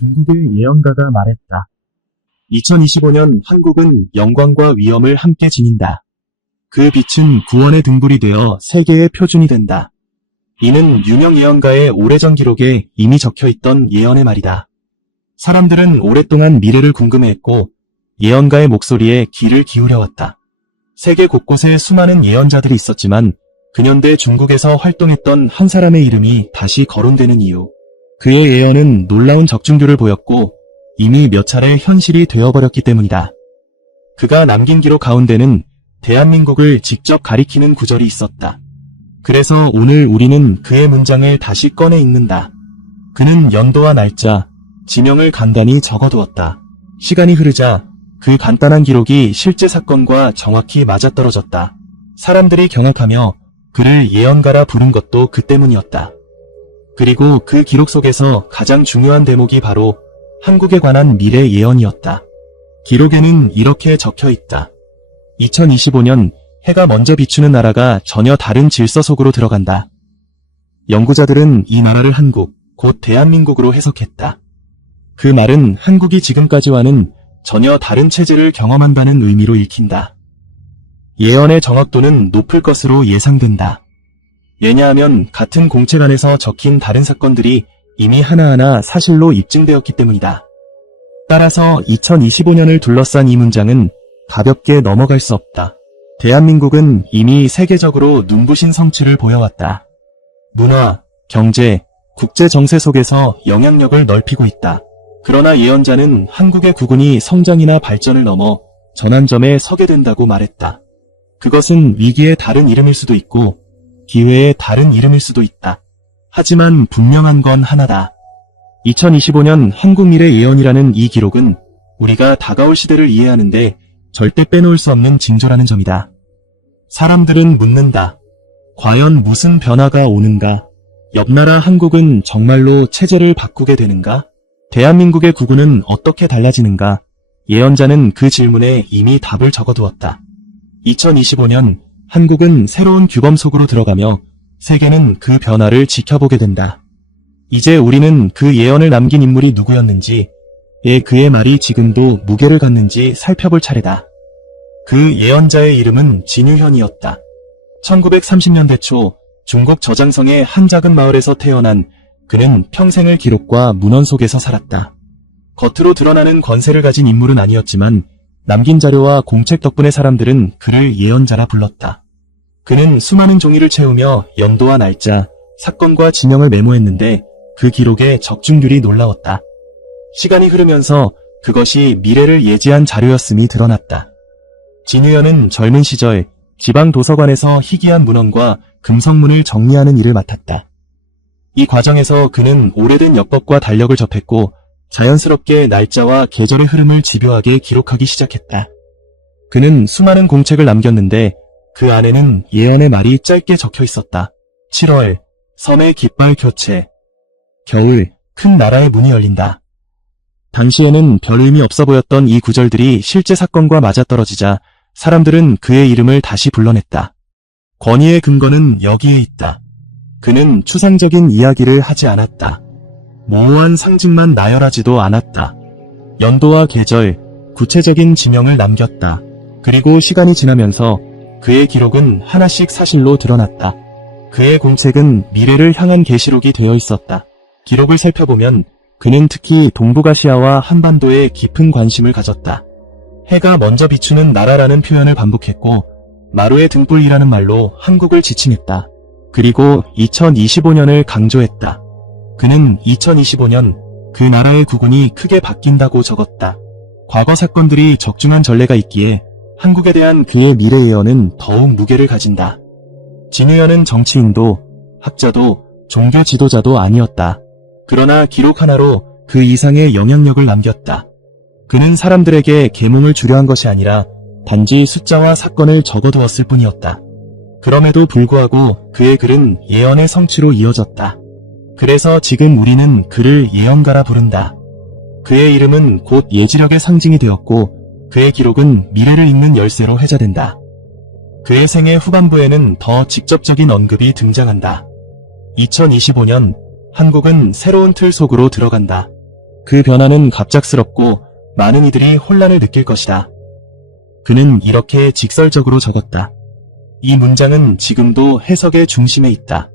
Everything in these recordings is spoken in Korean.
중국의 예언가가 말했다. 2025년 한국은 영광과 위엄을 함께 지닌다. 그 빛은 구원의 등불이 되어 세계의 표준이 된다. 이는 유명 예언가의 오래전 기록에 이미 적혀있던 예언의 말이다. 사람들은 오랫동안 미래를 궁금해했고 예언가의 목소리에 귀를 기울여왔다. 세계 곳곳에 수많은 예언자들이 있었지만 근현대 중국에서 활동했던 한 사람의 이름이 다시 거론되는 이유. 그의 예언은 놀라운 적중률을 보였고 이미 몇 차례 현실이 되어버렸기 때문이다. 그가 남긴 기록 가운데는 대한민국을 직접 가리키는 구절이 있었다. 그래서 오늘 우리는 그의 문장을 다시 꺼내 읽는다. 그는 연도와 날짜, 지명을 간단히 적어두었다. 시간이 흐르자 그 간단한 기록이 실제 사건과 정확히 맞아떨어졌다. 사람들이 경악하며 그를 예언가라 부른 것도 그 때문이었다. 그리고 그 기록 속에서 가장 중요한 대목이 바로 한국에 관한 미래 예언이었다. 기록에는 이렇게 적혀있다. 2025년 해가 먼저 비추는 나라가 전혀 다른 질서 속으로 들어간다. 연구자들은 이 나라를 한국, 곧 대한민국으로 해석했다. 그 말은 한국이 지금까지와는 전혀 다른 체제를 경험한다는 의미로 읽힌다. 예언의 정확도는 높을 것으로 예상된다. 왜냐하면 같은 공책 안에서 적힌 다른 사건들이 이미 하나하나 사실로 입증되었기 때문이다. 따라서 2025년을 둘러싼 이 문장은 가볍게 넘어갈 수 없다. 대한민국은 이미 세계적으로 눈부신 성취를 보여왔다. 문화, 경제, 국제 정세 속에서 영향력을 넓히고 있다. 그러나 예언자는 한국의 국운이 성장이나 발전을 넘어 전환점에 서게 된다고 말했다. 그것은 위기의 다른 이름일 수도 있고 기회의 다른 이름일 수도 있다. 하지만 분명한 건 하나다. 2025년 한국 미래 예언이라는 이 기록은 우리가 다가올 시대를 이해하는데 절대 빼놓을 수 없는 징조라는 점이다. 사람들은 묻는다. 과연 무슨 변화가 오는가? 옆나라 한국은 정말로 체제를 바꾸게 되는가? 대한민국의 국운은 어떻게 달라지는가? 예언자는 그 질문에 이미 답을 적어두었다. 2025년 한국은 새로운 규범 속으로 들어가며 세계는 그 변화를 지켜보게 된다. 이제 우리는 그 예언을 남긴 인물이 누구였는지, 그의 말이 지금도 무게를 갖는지 살펴볼 차례다. 그 예언자의 이름은 진유현이었다. 1930년대 초 중국 저장성의 한 작은 마을에서 태어난 그는 평생을 기록과 문헌 속에서 살았다. 겉으로 드러나는 권세를 가진 인물은 아니었지만 남긴 자료와 공책 덕분에 사람들은 그를 예언자라 불렀다. 그는 수많은 종이를 채우며 연도와 날짜, 사건과 지명을 메모했는데 그 기록의 적중률이 놀라웠다. 시간이 흐르면서 그것이 미래를 예지한 자료였음이 드러났다. 진유현은 젊은 시절 지방 도서관에서 희귀한 문헌과 금성문을 정리하는 일을 맡았다. 이 과정에서 그는 오래된 역법과 달력을 접했고 자연스럽게 날짜와 계절의 흐름을 집요하게 기록하기 시작했다. 그는 수많은 공책을 남겼는데 그 안에는 예언의 말이 짧게 적혀 있었다. 7월, 섬의 깃발 교체. 겨울, 큰 나라의 문이 열린다. 당시에는 별 의미 없어 보였던 이 구절들이 실제 사건과 맞아떨어지자 사람들은 그의 이름을 다시 불러냈다. 권위의 근거는 여기에 있다. 그는 추상적인 이야기를 하지 않았다. 모호한 상징만 나열하지도 않았다. 연도와 계절, 구체적인 지명을 남겼다. 그리고 시간이 지나면서 그의 기록은 하나씩 사실로 드러났다. 그의 공책은 미래를 향한 계시록이 되어 있었다. 기록을 살펴보면 그는 특히 동북아시아와 한반도에 깊은 관심을 가졌다. 해가 먼저 비추는 나라라는 표현을 반복했고 마루의 등불이라는 말로 한국을 지칭했다. 그리고 2025년을 강조했다. 그는 2025년 그 나라의 국운이 크게 바뀐다고 적었다. 과거 사건들이 적중한 전례가 있기에 한국에 대한 그의 미래 예언은 더욱 무게를 가진다. 진유현은 정치인도 학자도 종교 지도자도 아니었다. 그러나 기록 하나로 그 이상의 영향력을 남겼다. 그는 사람들에게 계몽을 주려 한 것이 아니라 단지 숫자와 사건을 적어두었을 뿐이었다. 그럼에도 불구하고 그의 글은 예언의 성취로 이어졌다. 그래서 지금 우리는 그를 예언가라 부른다. 그의 이름은 곧 예지력의 상징이 되었고 그의 기록은 미래를 읽는 열쇠로 회자된다. 그의 생애 후반부에는 더 직접적인 언급이 등장한다. 2025년 한국은 새로운 틀 속으로 들어간다. 그 변화는 갑작스럽고 많은 이들이 혼란을 느낄 것이다. 그는 이렇게 직설적으로 적었다. 이 문장은 지금도 해석의 중심에 있다.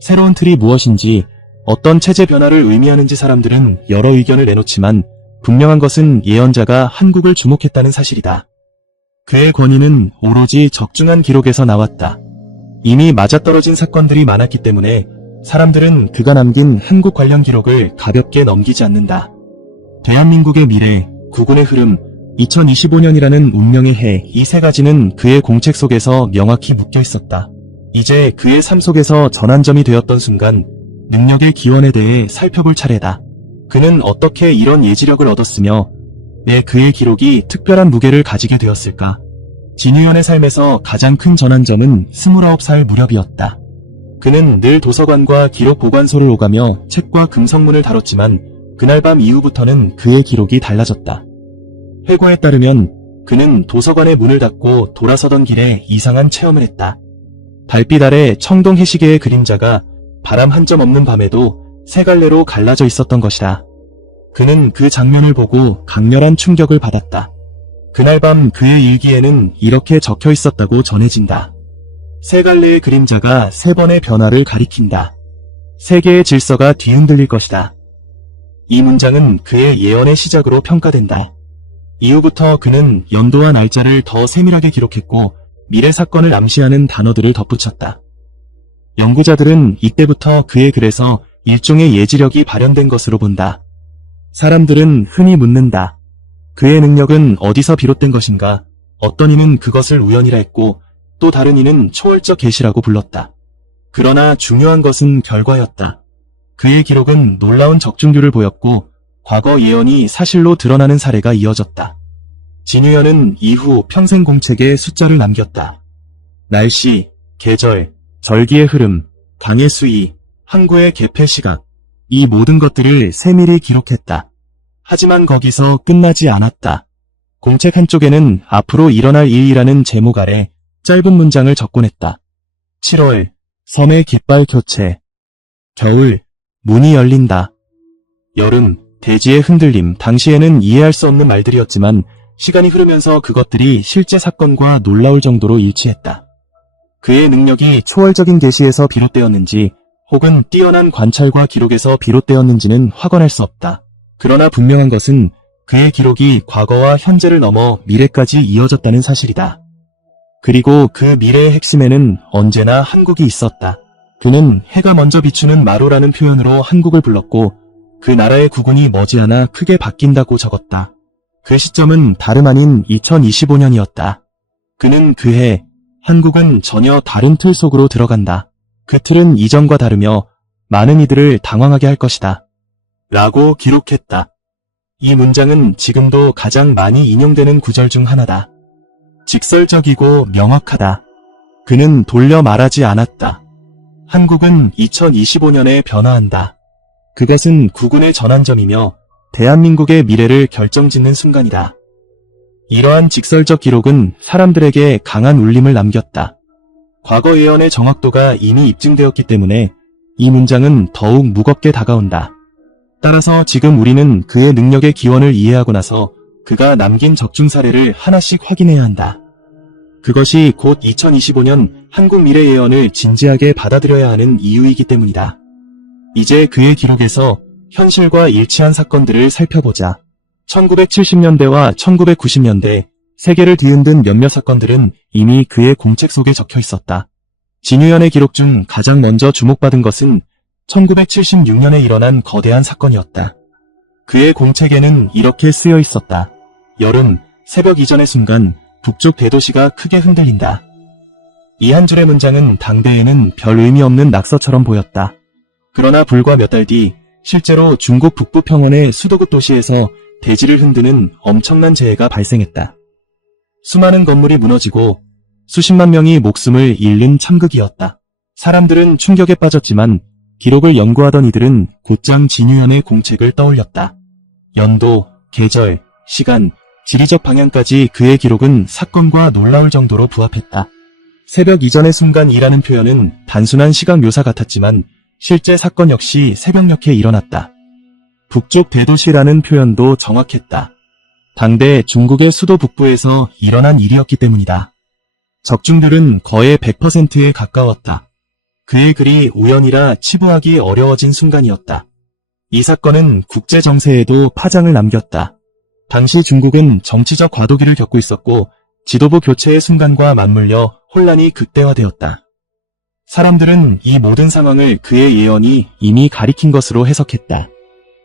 새로운 틀이 무엇인지, 어떤 체제 변화를 의미하는지 사람들은 여러 의견을 내놓지만 분명한 것은 예언자가 한국을 주목했다는 사실이다. 그의 권위는 오로지 적중한 기록에서 나왔다. 이미 맞아떨어진 사건들이 많았기 때문에 사람들은 그가 남긴 한국 관련 기록을 가볍게 넘기지 않는다. 대한민국의 미래, 국운의 흐름, 2025년이라는 운명의 해, 이 세 가지는 그의 공책 속에서 명확히 묶여 있었다. 이제 그의 삶 속에서 전환점이 되었던 순간 능력의 기원에 대해 살펴볼 차례다. 그는 어떻게 이런 예지력을 얻었으며 왜 그의 기록이 특별한 무게를 가지게 되었을까? 진유연의 삶에서 가장 큰 전환점은 29살 무렵이었다. 그는 늘 도서관과 기록 보관소를 오가며 책과 금성문을 다뤘지만 그날 밤 이후부터는 그의 기록이 달라졌다. 회고에 따르면 그는 도서관의 문을 닫고 돌아서던 길에 이상한 체험을 했다. 달빛 아래 청동 해시계의 그림자가 바람 한 점 없는 밤에도 세 갈래로 갈라져 있었던 것이다. 그는 그 장면을 보고 강렬한 충격을 받았다. 그날 밤 그의 일기에는 이렇게 적혀 있었다고 전해진다. 세 갈래의 그림자가 세 번의 변화를 가리킨다. 세계의 질서가 뒤흔들릴 것이다. 이 문장은 그의 예언의 시작으로 평가된다. 이후부터 그는 연도와 날짜를 더 세밀하게 기록했고 미래 사건을 암시하는 단어들을 덧붙였다. 연구자들은 이때부터 그의 글에서 일종의 예지력이 발현된 것으로 본다. 사람들은 흔히 묻는다. 그의 능력은 어디서 비롯된 것인가? 어떤 이는 그것을 우연이라 했고 또 다른 이는 초월적 계시라고 불렀다. 그러나 중요한 것은 결과였다. 그의 기록은 놀라운 적중률을 보였고 과거 예언이 사실로 드러나는 사례가 이어졌다. 진유연은 이후 평생 공책에 숫자를 남겼다. 날씨, 계절, 절기의 흐름, 강의 수위, 항구의 개폐 시각, 이 모든 것들을 세밀히 기록했다. 하지만 거기서 끝나지 않았다. 공책 한쪽에는 앞으로 일어날 일이라는 제목 아래 짧은 문장을 적곤 했다. 7월, 섬의 깃발 교체. 겨울, 문이 열린다. 여름, 대지의 흔들림. 당시에는 이해할 수 없는 말들이었지만 시간이 흐르면서 그것들이 실제 사건과 놀라울 정도로 일치했다. 그의 능력이 초월적인 계시에서 비롯되었는지 혹은 뛰어난 관찰과 기록에서 비롯되었는지는 확언할 수 없다. 그러나 분명한 것은 그의 기록이 과거와 현재를 넘어 미래까지 이어졌다는 사실이다. 그리고 그 미래의 핵심에는 언제나 한국이 있었다. 그는 해가 먼저 비추는 마로라는 표현으로 한국을 불렀고 그 나라의 국운이 머지않아 크게 바뀐다고 적었다. 그 시점은 다름 아닌 2025년이었다. 그는 그해 한국은 전혀 다른 틀 속으로 들어간다. 그 틀은 이전과 다르며 많은 이들을 당황하게 할 것이다. 라고 기록했다. 이 문장은 지금도 가장 많이 인용되는 구절 중 하나다. 직설적이고 명확하다. 그는 돌려 말하지 않았다. 한국은 2025년에 변화한다. 그것은 국운의 전환점이며 대한민국의 미래를 결정짓는 순간이다. 이러한 직설적 기록은 사람들에게 강한 울림을 남겼다. 과거 예언의 정확도가 이미 입증되었기 때문에 이 문장은 더욱 무겁게 다가온다. 따라서 지금 우리는 그의 능력의 기원을 이해하고 나서 그가 남긴 적중 사례를 하나씩 확인해야 한다. 그것이 곧 2025년 한국 미래 예언을 진지하게 받아들여야 하는 이유이기 때문이다. 이제 그의 기록에서 현실과 일치한 사건들을 살펴보자. 1970년대와 1990년대 세계를 뒤흔든 몇몇 사건들은 이미 그의 공책 속에 적혀 있었다. 진유연의 기록 중 가장 먼저 주목받은 것은 1976년에 일어난 거대한 사건이었다. 그의 공책에는 이렇게 쓰여 있었다. 여름, 새벽 이전의 순간 북쪽 대도시가 크게 흔들린다. 이 한 줄의 문장은 당대에는 별 의미 없는 낙서처럼 보였다. 그러나 불과 몇 달 뒤 실제로 중국 북부 평원의 수도급 도시에서 대지를 흔드는 엄청난 재해가 발생했다. 수많은 건물이 무너지고 수십만 명이 목숨을 잃는 참극이었다. 사람들은 충격에 빠졌지만 기록을 연구하던 이들은 곧장 진유연의 공책을 떠올렸다. 연도, 계절, 시간, 지리적 방향까지 그의 기록은 사건과 놀라울 정도로 부합했다. 새벽 이전의 순간이라는 표현은 단순한 시각 묘사 같았지만 실제 사건 역시 새벽녘에 일어났다. 북쪽 대도시라는 표현도 정확했다. 당대 중국의 수도 북부에서 일어난 일이었기 때문이다. 적중률은 거의 100%에 가까웠다. 그의 글이 우연이라 치부하기 어려워진 순간이었다. 이 사건은 국제 정세에도 파장을 남겼다. 당시 중국은 정치적 과도기를 겪고 있었고 지도부 교체의 순간과 맞물려 혼란이 극대화되었다. 사람들은 이 모든 상황을 그의 예언이 이미 가리킨 것으로 해석했다.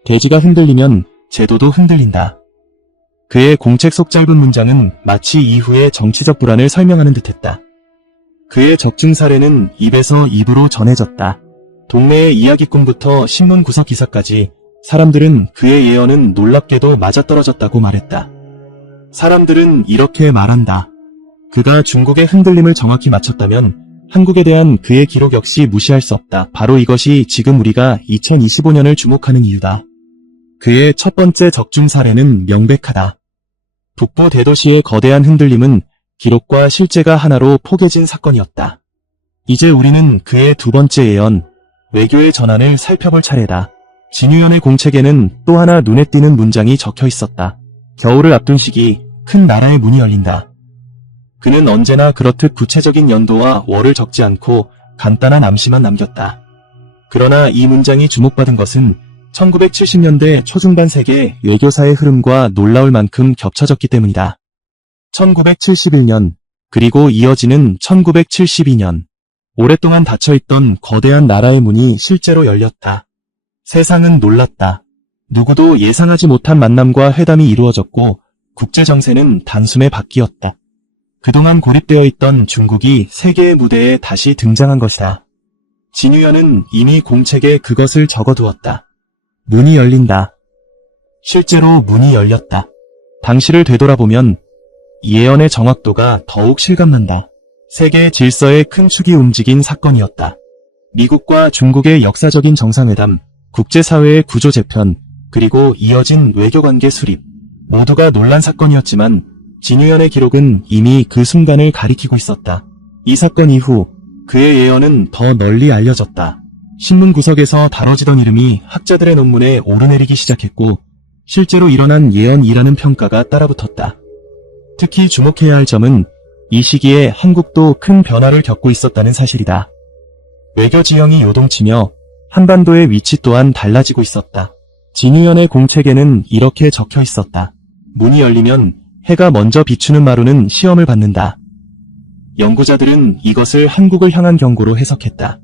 대지가 흔들리면 제도도 흔들린다. 그의 공책 속 짧은 문장은 마치 이후의 정치적 불안을 설명하는 듯했다. 그의 적중 사례는 입에서 입으로 전해졌다. 동네의 이야기꾼부터 신문 구석 기사까지 사람들은 그의 예언은 놀랍게도 맞아떨어졌다고 말했다. 사람들은 이렇게 말한다. 그가 중국의 흔들림을 정확히 맞췄다면 한국에 대한 그의 기록 역시 무시할 수 없다. 바로 이것이 지금 우리가 2025년을 주목하는 이유다. 그의 첫 번째 적중 사례는 명백하다. 북부 대도시의 거대한 흔들림은 기록과 실제가 하나로 포개진 사건이었다. 이제 우리는 그의 두 번째 예언, 외교의 전환을 살펴볼 차례다. 진유연의 공책에는 또 하나 눈에 띄는 문장이 적혀 있었다. 겨울을 앞둔 시기, 큰 나라의 문이 열린다. 그는 언제나 그렇듯 구체적인 연도와 월을 적지 않고 간단한 암시만 남겼다. 그러나 이 문장이 주목받은 것은 1970년대 초중반 세계 외교사의 흐름과 놀라울 만큼 겹쳐졌기 때문이다. 1971년, 그리고 이어지는 1972년. 오랫동안 닫혀있던 거대한 나라의 문이 실제로 열렸다. 세상은 놀랐다. 누구도 예상하지 못한 만남과 회담이 이루어졌고 국제정세는 단숨에 바뀌었다. 그동안 고립되어 있던 중국이 세계의 무대에 다시 등장한 것이다. 진유연은 이미 공책에 그것을 적어두었다. 문이 열린다. 실제로 문이 열렸다. 당시를 되돌아보면 이 예언의 정확도가 더욱 실감난다. 세계의 질서에 큰 축이 움직인 사건이었다. 미국과 중국의 역사적인 정상회담, 국제사회의 구조 재편, 그리고 이어진 외교관계 수립. 모두가 놀란 사건이었지만 진유연의 기록은 이미 그 순간을 가리키고 있었다. 이 사건 이후 그의 예언은 더 널리 알려졌다. 신문 구석에서 다뤄지던 이름이 학자들의 논문에 오르내리기 시작했고 실제로 일어난 예언이라는 평가가 따라붙었다. 특히 주목해야 할 점은 이 시기에 한국도 큰 변화를 겪고 있었다는 사실이다. 외교 지형이 요동치며 한반도의 위치 또한 달라지고 있었다. 진유연의 공책에는 이렇게 적혀 있었다. 문이 열리면 해가 먼저 비추는 마루는 시험을 받는다. 연구자들은 이것을 한국을 향한 경고로 해석했다.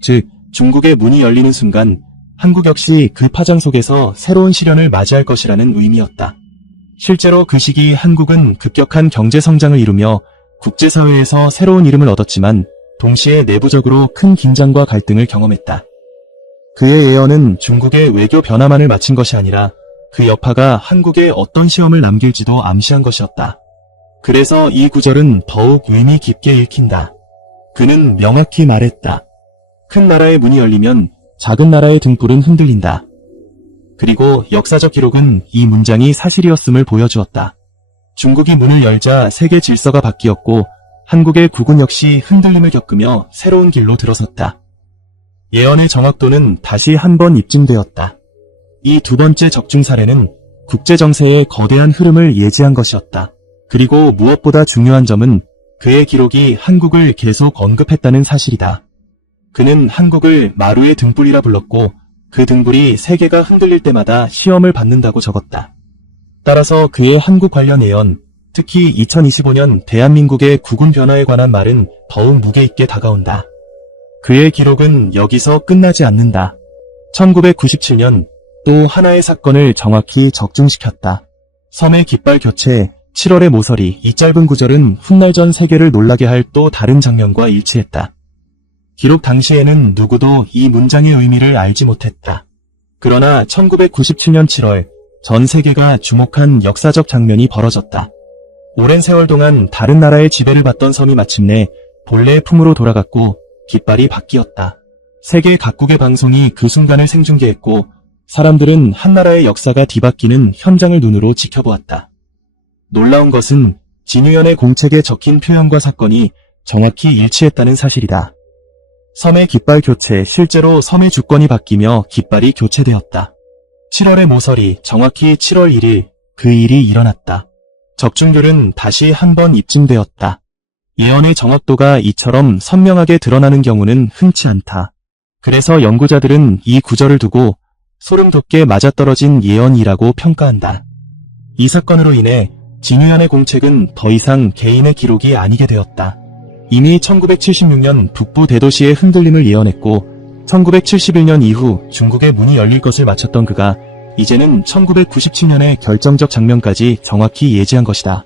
즉, 중국의 문이 열리는 순간 한국 역시 그 파장 속에서 새로운 시련을 맞이할 것이라는 의미였다. 실제로 그 시기 한국은 급격한 경제 성장을 이루며 국제사회에서 새로운 이름을 얻었지만 동시에 내부적으로 큰 긴장과 갈등을 경험했다. 그의 예언은 중국의 외교 변화만을 마친 것이 아니라 그 여파가 한국에 어떤 시험을 남길지도 암시한 것이었다. 그래서 이 구절은 더욱 의미 깊게 읽힌다. 그는 명확히 말했다. 큰 나라의 문이 열리면 작은 나라의 등불은 흔들린다. 그리고 역사적 기록은 이 문장이 사실이었음을 보여주었다. 중국이 문을 열자 세계 질서가 바뀌었고 한국의 국운 역시 흔들림을 겪으며 새로운 길로 들어섰다. 예언의 정확도는 다시 한번 입증되었다. 이 두 번째 적중 사례는 국제정세의 거대한 흐름을 예지한 것이었다. 그리고 무엇보다 중요한 점은 그의 기록이 한국을 계속 언급했다는 사실이다. 그는 한국을 마루의 등불이라 불렀고 그 등불이 세계가 흔들릴 때마다 시험을 받는다고 적었다. 따라서 그의 한국 관련 예언, 특히 2025년 대한민국의 국운 변화에 관한 말은 더욱 무게 있게 다가온다. 그의 기록은 여기서 끝나지 않는다. 1997년 또 하나의 사건을 정확히 적중시켰다. 섬의 깃발 교체, 7월의 모서리. 이 짧은 구절은 훗날 전 세계를 놀라게 할 또 다른 장면과 일치했다. 기록 당시에는 누구도 이 문장의 의미를 알지 못했다. 그러나 1997년 7월 전 세계가 주목한 역사적 장면이 벌어졌다. 오랜 세월 동안 다른 나라의 지배를 받던 섬이 마침내 본래의 품으로 돌아갔고 깃발이 바뀌었다. 세계 각국의 방송이 그 순간을 생중계했고 사람들은 한 나라의 역사가 뒤바뀌는 현장을 눈으로 지켜보았다. 놀라운 것은 진유연의 공책에 적힌 표현과 사건이 정확히 일치했다는 사실이다. 섬의 깃발 교체, 실제로 섬의 주권이 바뀌며 깃발이 교체되었다. 7월의 모서리, 정확히 7월 1일, 그 일이 일어났다. 적중률은 다시 한번 입증되었다. 예언의 정확도가 이처럼 선명하게 드러나는 경우는 흔치 않다. 그래서 연구자들은 이 구절을 두고 소름 돋게 맞아떨어진 예언이라고 평가한다. 이 사건으로 인해 진유현의 공책은 더 이상 개인의 기록이 아니게 되었다. 이미 1976년 북부 대도시의 흔들림을 예언했고 1971년 이후 중국의 문이 열릴 것을 맞췄던 그가 이제는 1997년의 결정적 장면까지 정확히 예지한 것이다.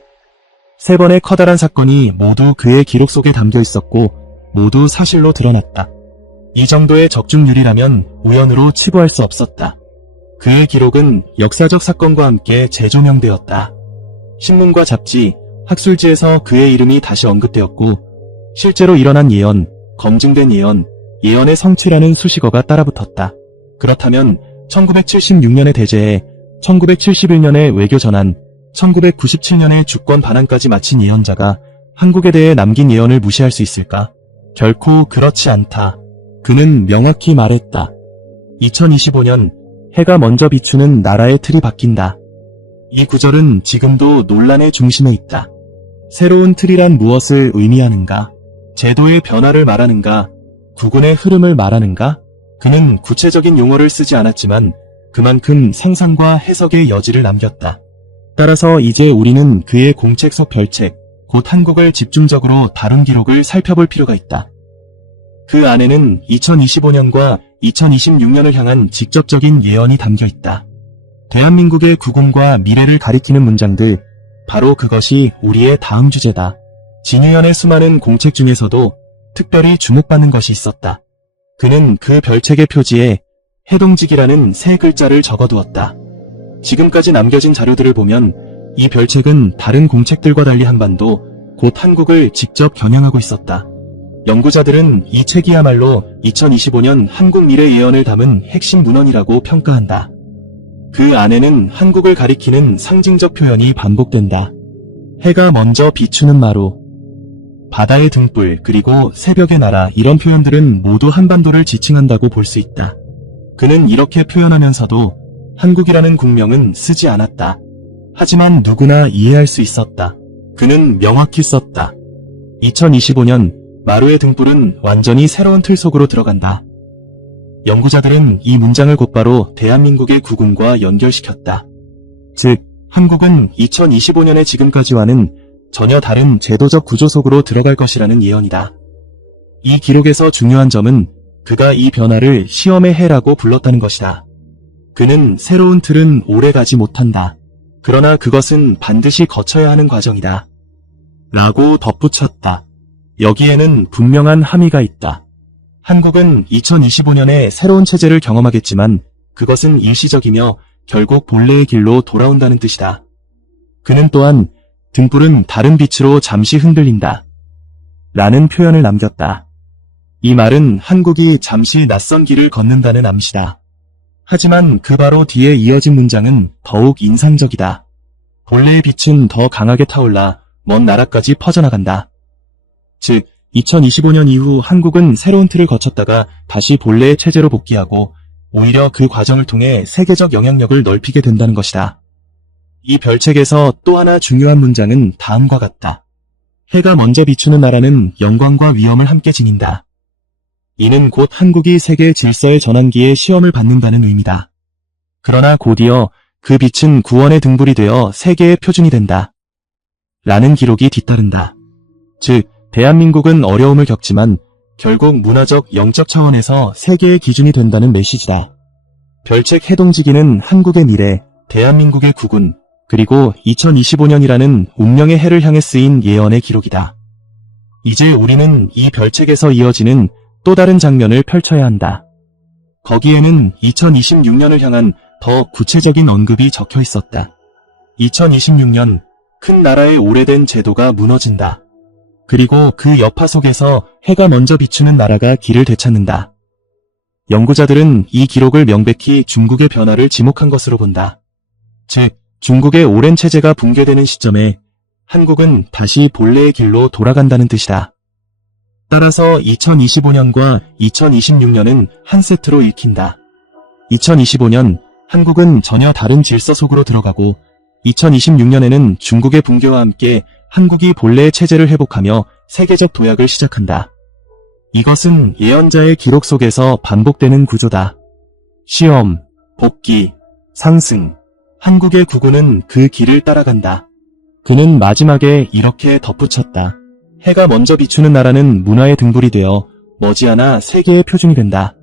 세 번의 커다란 사건이 모두 그의 기록 속에 담겨 있었고 모두 사실로 드러났다. 이 정도의 적중률이라면 우연으로 치부할 수 없었다. 그의 기록은 역사적 사건과 함께 재조명되었다. 신문과 잡지, 학술지에서 그의 이름이 다시 언급되었고 실제로 일어난 예언, 검증된 예언, 예언의 성취라는 수식어가 따라붙었다. 그렇다면 1976년의 대제에 1971년의 외교 전환, 1997년의 주권 반환까지 마친 예언자가 한국에 대해 남긴 예언을 무시할 수 있을까? 결코 그렇지 않다. 그는 명확히 말했다. 2025년 해가 먼저 비추는 나라의 틀이 바뀐다. 이 구절은 지금도 논란의 중심에 있다. 새로운 틀이란 무엇을 의미하는가? 제도의 변화를 말하는가? 국운의 흐름을 말하는가? 그는 구체적인 용어를 쓰지 않았지만 그만큼 상상과 해석의 여지를 남겼다. 따라서 이제 우리는 그의 공책 속 별책, 곧 한국을 집중적으로 다룬 기록을 살펴볼 필요가 있다. 그 안에는 2025년과 2026년을 향한 직접적인 예언이 담겨 있다. 대한민국의 국운과 미래를 가리키는 문장들, 바로 그것이 우리의 다음 주제다. 진유현의 수많은 공책 중에서도 특별히 주목받는 것이 있었다. 그는 그 별책의 표지에 해동직이라는 세 글자를 적어두었다. 지금까지 남겨진 자료들을 보면 이 별책은 다른 공책들과 달리 한반도, 곧 한국을 직접 겨냥하고 있었다. 연구자들은 이 책이야말로 2025년 한국 미래 예언을 담은 핵심 문헌이라고 평가한다. 그 안에는 한국을 가리키는 상징적 표현이 반복된다. 해가 먼저 비추는 마루, 바다의 등불, 그리고 새벽의 나라, 이런 표현들은 모두 한반도를 지칭한다고 볼 수 있다. 그는 이렇게 표현하면서도 한국이라는 국명은 쓰지 않았다. 하지만 누구나 이해할 수 있었다. 그는 명확히 썼다. 2025년 마루의 등불은 완전히 새로운 틀 속으로 들어간다. 연구자들은 이 문장을 곧바로 대한민국의 국운과 연결시켰다. 즉, 한국은 2025년의 지금까지와는 전혀 다른 제도적 구조 속으로 들어갈 것이라는 예언이다. 이 기록에서 중요한 점은 그가 이 변화를 시험의 해라고 불렀다는 것이다. 그는 새로운 틀은 오래 가지 못한다. 그러나 그것은 반드시 거쳐야 하는 과정이다. 라고 덧붙였다. 여기에는 분명한 함의가 있다. 한국은 2025년에 새로운 체제를 경험하겠지만 그것은 일시적이며 결국 본래의 길로 돌아온다는 뜻이다. 그는 또한 등불은 다른 빛으로 잠시 흔들린다. 라는 표현을 남겼다. 이 말은 한국이 잠시 낯선 길을 걷는다는 암시다. 하지만 그 바로 뒤에 이어진 문장은 더욱 인상적이다. 본래의 빛은 더 강하게 타올라 먼 나라까지 퍼져나간다. 즉, 2025년 이후 한국은 새로운 틀을 거쳤다가 다시 본래의 체제로 복귀하고 오히려 그 과정을 통해 세계적 영향력을 넓히게 된다는 것이다. 이 별책에서 또 하나 중요한 문장은 다음과 같다. 해가 먼저 비추는 나라는 영광과 위엄을 함께 지닌다. 이는 곧 한국이 세계 질서의 전환기에 시험을 받는다는 의미다. 그러나 곧이어 그 빛은 구원의 등불이 되어 세계의 표준이 된다. 라는 기록이 뒤따른다. 즉, 대한민국은 어려움을 겪지만 결국 문화적, 영적 차원에서 세계의 기준이 된다는 메시지다. 별책 해동지기는 한국의 미래, 대한민국의 국운, 그리고 2025년이라는 운명의 해를 향해 쓰인 예언의 기록이다. 이제 우리는 이 별책에서 이어지는 또 다른 장면을 펼쳐야 한다. 거기에는 2026년을 향한 더 구체적인 언급이 적혀 있었다. 2026년, 큰 나라의 오래된 제도가 무너진다. 그리고 그 여파 속에서 해가 먼저 비추는 나라가 길을 되찾는다. 연구자들은 이 기록을 명백히 중국의 변화를 지목한 것으로 본다. 즉, 중국의 오랜 체제가 붕괴되는 시점에 한국은 다시 본래의 길로 돌아간다는 뜻이다. 따라서 2025년과 2026년은 한 세트로 읽힌다. 2025년, 한국은 전혀 다른 질서 속으로 들어가고 2026년에는 중국의 붕괴와 함께 한국이 본래의 체제를 회복하며 세계적 도약을 시작한다. 이것은 예언자의 기록 속에서 반복되는 구조다. 시험, 복귀, 상승. 한국의 구구는 그 길을 따라간다. 그는 마지막에 이렇게 덧붙였다. 해가 먼저 비추는 나라는 문화의 등불이 되어 머지않아 세계의 표준이 된다.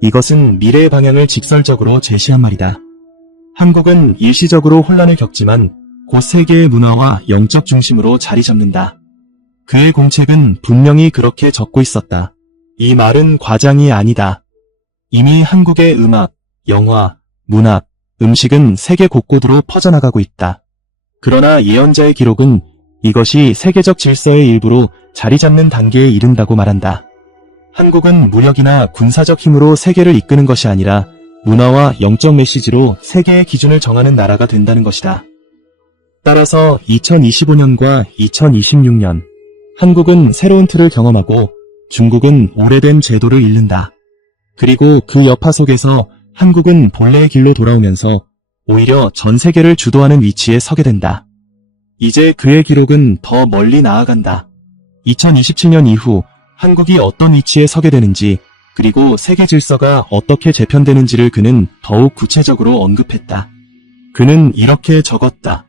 이것은 미래의 방향을 직설적으로 제시한 말이다. 한국은 일시적으로 혼란을 겪지만 곧 세계의 문화와 영적 중심으로 자리 잡는다. 그의 공책은 분명히 그렇게 적고 있었다. 이 말은 과장이 아니다. 이미 한국의 음악, 영화, 문학, 음식은 세계 곳곳으로 퍼져나가고 있다. 그러나 예언자의 기록은 이것이 세계적 질서의 일부로 자리 잡는 단계에 이른다고 말한다. 한국은 무력이나 군사적 힘으로 세계를 이끄는 것이 아니라 문화와 영적 메시지로 세계의 기준을 정하는 나라가 된다는 것이다. 따라서 2025년과 2026년, 한국은 새로운 틀을 경험하고 중국은 오래된 제도를 잃는다. 그리고 그 여파 속에서 한국은 본래의 길로 돌아오면서 오히려 전 세계를 주도하는 위치에 서게 된다. 이제 그의 기록은 더 멀리 나아간다. 2027년 이후 한국이 어떤 위치에 서게 되는지, 그리고 세계 질서가 어떻게 재편되는지를 그는 더욱 구체적으로 언급했다. 그는 이렇게 적었다.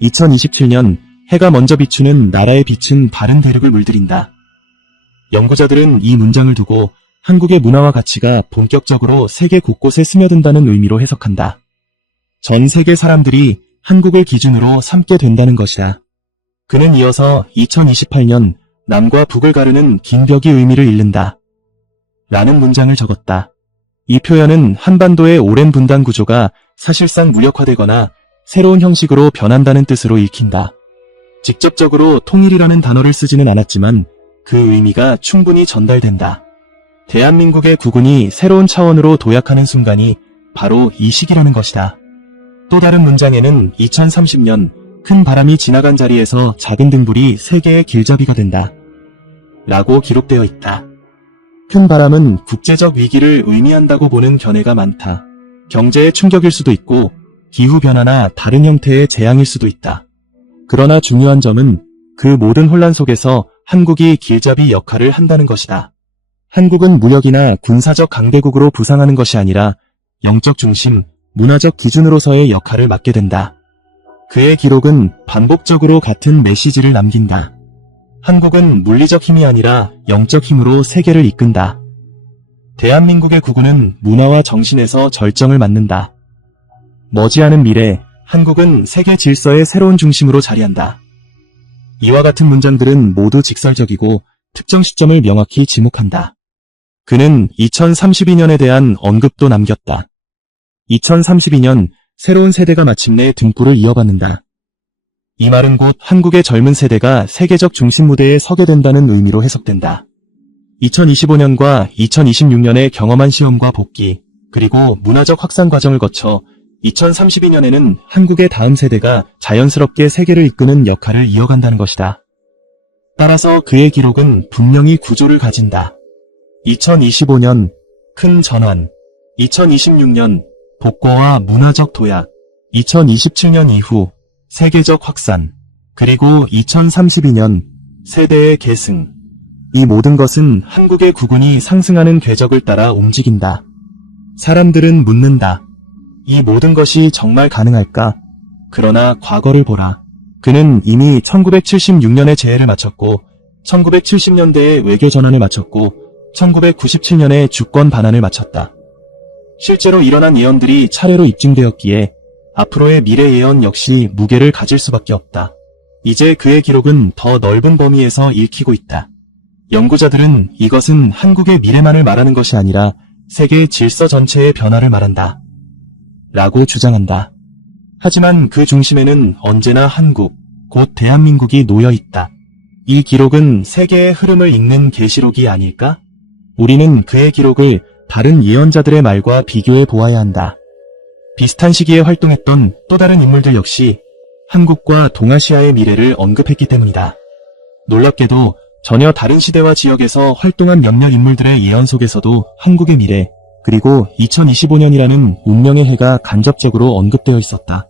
2027년 해가 먼저 비추는 나라의 빛은 바른 대륙을 물들인다. 연구자들은 이 문장을 두고 한국의 문화와 가치가 본격적으로 세계 곳곳에 스며든다는 의미로 해석한다. 전 세계 사람들이 한국을 기준으로 삼게 된다는 것이다. 그는 이어서 2028년 남과 북을 가르는 긴 벽이 의미를 잃는다. 라는 문장을 적었다. 이 표현은 한반도의 오랜 분단 구조가 사실상 무력화되거나 새로운 형식으로 변한다는 뜻으로 읽힌다. 직접적으로 통일이라는 단어를 쓰지는 않았지만 그 의미가 충분히 전달된다. 대한민국의 국군이 새로운 차원으로 도약하는 순간이 바로 이 시기라는 것이다. 또 다른 문장에는 2030년 큰 바람이 지나간 자리에서 작은 등불이 세계의 길잡이가 된다. 라고 기록되어 있다. 큰 바람은 국제적 위기를 의미한다고 보는 견해가 많다. 경제의 충격일 수도 있고 기후변화나 다른 형태의 재앙일 수도 있다. 그러나 중요한 점은 그 모든 혼란 속에서 한국이 길잡이 역할을 한다는 것이다. 한국은 무력이나 군사적 강대국으로 부상하는 것이 아니라 영적 중심, 문화적 기준으로서의 역할을 맡게 된다. 그의 기록은 반복적으로 같은 메시지를 남긴다. 한국은 물리적 힘이 아니라 영적 힘으로 세계를 이끈다. 대한민국의 국군은 문화와 정신에서 절정을 맞는다. 머지않은 미래, 한국은 세계 질서의 새로운 중심으로 자리한다. 이와 같은 문장들은 모두 직설적이고 특정 시점을 명확히 지목한다. 그는 2032년에 대한 언급도 남겼다. 2032년 새로운 세대가 마침내 등불을 이어받는다. 이 말은 곧 한국의 젊은 세대가 세계적 중심 무대에 서게 된다는 의미로 해석된다. 2025년과 2026년에 경험한 시험과 복귀, 그리고 문화적 확산 과정을 거쳐 2032년에는 한국의 다음 세대가 자연스럽게 세계를 이끄는 역할을 이어간다는 것이다. 따라서 그의 기록은 분명히 구조를 가진다. 2025년 큰 전환, 2026년 복고와 문화적 도약, 2027년 이후 세계적 확산, 그리고 2032년 세대의 계승. 이 모든 것은 한국의 국군이 상승하는 궤적을 따라 움직인다. 사람들은 묻는다. 이 모든 것이 정말 가능할까? 그러나 과거를 보라. 그는 이미 1976년에 재해를 마쳤고 1970년대에 외교 전환을 마쳤고 1997년에 주권 반환을 마쳤다. 실제로 일어난 예언들이 차례로 입증되었기에 앞으로의 미래 예언 역시 무게를 가질 수밖에 없다. 이제 그의 기록은 더 넓은 범위에서 읽히고 있다. 연구자들은 이것은 한국의 미래만을 말하는 것이 아니라 세계 질서 전체의 변화를 말한다. 라고 주장한다. 하지만 그 중심에는 언제나 한국, 곧 대한민국이 놓여 있다. 이 기록은 세계의 흐름을 읽는 계시록이 아닐까? 우리는 그의 기록을 다른 예언자들의 말과 비교해 보아야 한다. 비슷한 시기에 활동했던 또 다른 인물들 역시 한국과 동아시아의 미래를 언급했기 때문이다. 놀랍게도 전혀 다른 시대와 지역에서 활동한 몇몇 인물들의 예언 속에서도 한국의 미래, 그리고 2025년이라는 운명의 해가 간접적으로 언급되어 있었다.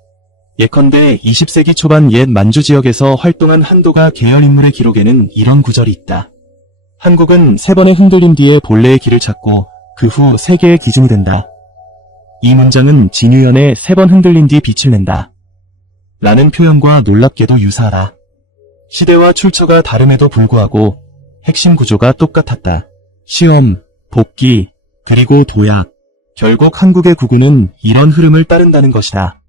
예컨대 20세기 초반 옛 만주 지역에서 활동한 한도가 계열인물의 기록에는 이런 구절이 있다. 한국은 3번의 흔들림 뒤에 본래의 길을 찾고 그 후 세계의 기준이 된다. 이 문장은 진유연의 3번 흔들린 뒤 빛을 낸다. 라는 표현과 놀랍게도 유사하다. 시대와 출처가 다름에도 불구하고 핵심 구조가 똑같았다. 시험, 복귀, 그리고 도약. 결국 한국의 구구는 이런 흐름을 따른다는 것이다.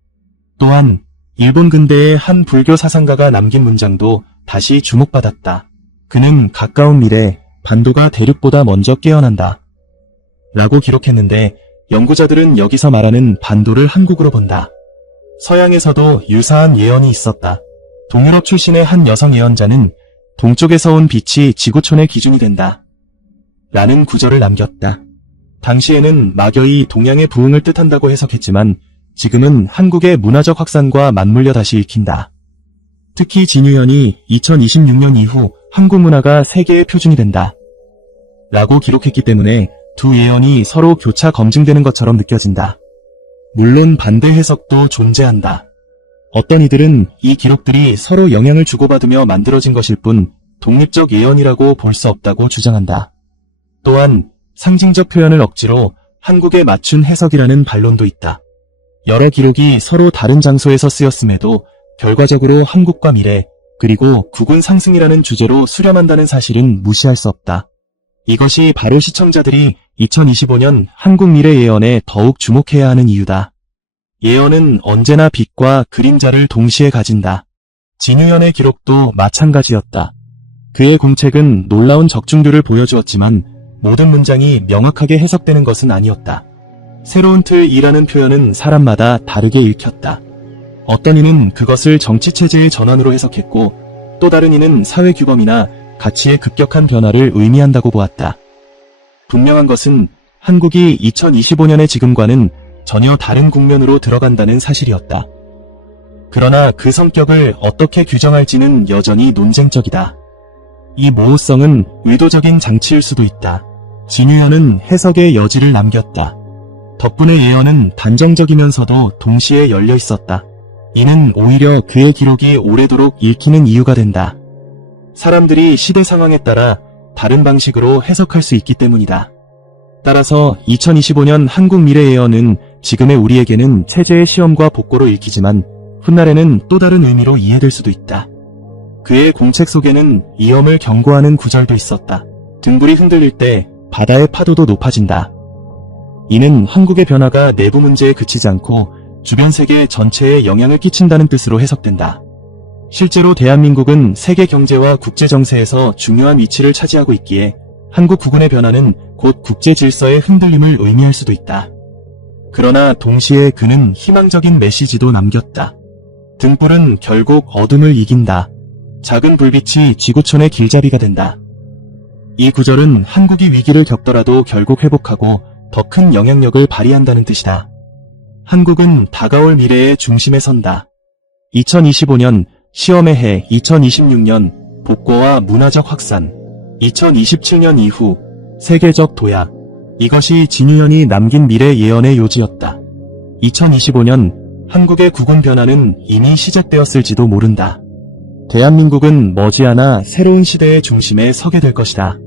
또한 일본 근대의 한 불교 사상가가 남긴 문장도 다시 주목받았다. 그는 가까운 미래, 반도가 대륙보다 먼저 깨어난다. 라고 기록했는데 연구자들은 여기서 말하는 반도를 한국으로 본다. 서양에서도 유사한 예언이 있었다. 동유럽 출신의 한 여성 예언자는 동쪽에서 온 빛이 지구촌의 기준이 된다. 라는 구절을 남겼다. 당시에는 막연히 동양의 부흥을 뜻한다고 해석했지만 지금은 한국의 문화적 확산과 맞물려 다시 읽힌다. 특히 진유연이 2026년 이후 한국 문화가 세계의 표준이 된다. 라고 기록했기 때문에 두 예언이 서로 교차 검증되는 것처럼 느껴진다. 물론 반대 해석도 존재한다. 어떤 이들은 이 기록들이 서로 영향을 주고받으며 만들어진 것일 뿐 독립적 예언이라고 볼 수 없다고 주장한다. 또한 상징적 표현을 억지로 한국에 맞춘 해석이라는 반론도 있다. 여러 기록이 서로 다른 장소에서 쓰였음에도 결과적으로 한국과 미래, 그리고 국운 상승이라는 주제로 수렴한다는 사실은 무시할 수 없다. 이것이 바로 시청자들이 2025년 한국 미래 예언에 더욱 주목해야 하는 이유다. 예언은 언제나 빛과 그림자를 동시에 가진다. 진유연의 기록도 마찬가지였다. 그의 공책은 놀라운 적중도를 보여주었지만 모든 문장이 명확하게 해석되는 것은 아니었다. 새로운 틀이라는 표현은 사람마다 다르게 읽혔다. 어떤 이는 그것을 정치체제의 전환으로 해석했고 또 다른 이는 사회규범이나 가치의 급격한 변화를 의미한다고 보았다. 분명한 것은 한국이 2025년의 지금과는 전혀 다른 국면으로 들어간다는 사실이었다. 그러나 그 성격을 어떻게 규정할지는 여전히 논쟁적이다. 이 모호성은 의도적인 장치일 수도 있다. 진유연은 해석의 여지를 남겼다. 덕분에 예언은 단정적이면서도 동시에 열려 있었다. 이는 오히려 그의 기록이 오래도록 읽히는 이유가 된다. 사람들이 시대 상황에 따라 다른 방식으로 해석할 수 있기 때문이다. 따라서 2025년 한국 미래 예언은 지금의 우리에게는 체제의 시험과 복고로 읽히지만 훗날에는 또 다른 의미로 이해될 수도 있다. 그의 공책 속에는 위험을 경고하는 구절도 있었다. 등불이 흔들릴 때 바다의 파도도 높아진다. 이는 한국의 변화가 내부 문제에 그치지 않고 주변 세계 전체에 영향을 끼친다는 뜻으로 해석된다. 실제로 대한민국은 세계 경제와 국제 정세에서 중요한 위치를 차지하고 있기에 한국 국운의 변화는 곧 국제 질서의 흔들림을 의미할 수도 있다. 그러나 동시에 그는 희망적인 메시지도 남겼다. 등불은 결국 어둠을 이긴다. 작은 불빛이 지구촌의 길잡이가 된다. 이 구절은 한국이 위기를 겪더라도 결국 회복하고 더 큰 영향력을 발휘한다는 뜻이다. 한국은 다가올 미래의 중심에 선다. 2025년 시험의 해, 2026년 복고와 문화적 확산, 2027년 이후 세계적 도약. 이것이 진유연이 남긴 미래 예언의 요지였다. 2025년 한국의 국운 변화는 이미 시작되었을지도 모른다. 대한민국은 머지않아 새로운 시대의 중심에 서게 될 것이다.